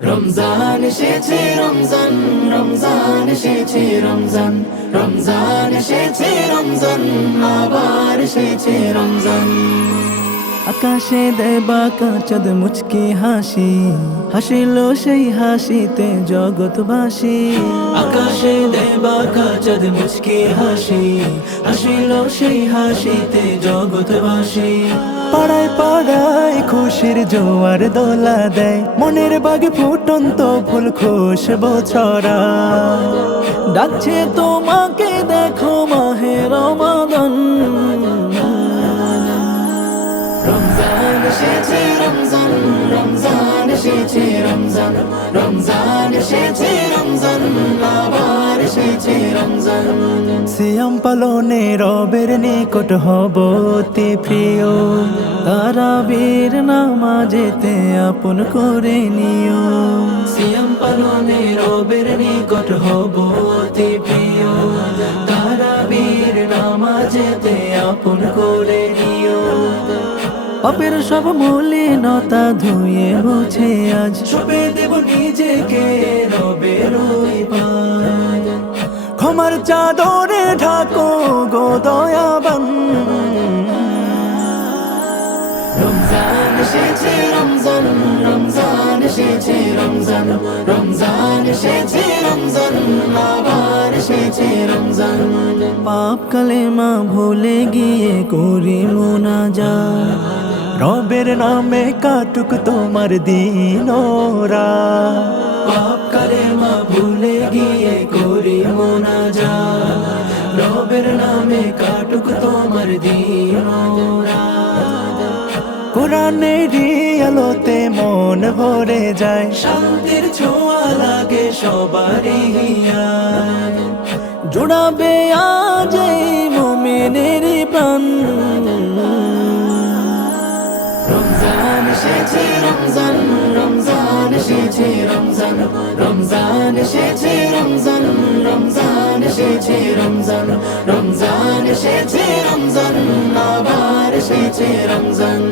রমজান এসেছে রমজান, রমজান এসেছে রমজান, রমজান এসেছে রমজান, আবার এসেছে রমজান। আকাশে দেয় বাঁকা চাঁদ মুচকি হাসি, হাসিল সেই হাসিতে জগৎবাসী। আকাশে দেয় বাঁকা চাঁদ মুচকি হাসি, হাসিল সেই হাসিতে জগৎবাসী। পাড়ায় পাড়ায় খুশির জোয়ার দোলা দেয়, মনের বাগে ফুটন্ত ফুল খুশবু ছড়া। ডাকছে তোমাকে দেখো মাহে রমাদান। রমজান এসেছে রমজান, রমজান এসেছে রমজান, রমজান এসেছে রমজান, আবার এসেছে রমজান। সিয়াম পালনে রবের নিকট হব অতি প্রিয়, তারাবির নামাজেতে আপন করে নিও। সিয়াম পালনে রবের নিকট হব অতি প্রিয়, তারাবির নামাজেতে আপন করে নিও। পাপের সব মলিনতা ধুয়ে মুছে আজ সপে দেব নিজেকে রবের ওই পায়। ক্ষমার চাদরে ঢাকো গো দয়াবান। রমজান এসেছে রমজান, রমজান এসেছে রমজান, রমজান এসেছে রমজান, আবার এসেছে রমজান। পাপ কালেমা ভুলে গিয়ে করি মুনাজাত, রবের নামে কাটুক তোমার দিন ও রাত। পাপ কালেমা ভুলে গিয়ে করি মুনাজাত, রবের নামে কাটুক তোমার দিন ও রাত। কোরআনের আলোতে মন ভরে যায়, শান্তির ছোঁয়া লাগে সবারই হিয়ায়। জোড়াবে আজ এই মুমিনের প্রাণ। রমজান এসেছে রমজান, রমজান এসেছে রমজান, রমজান এসেছে রমজান, রমজান এসেছে রমজান, রমজান এসেছে রমজান, আবার এসেছে রমজান।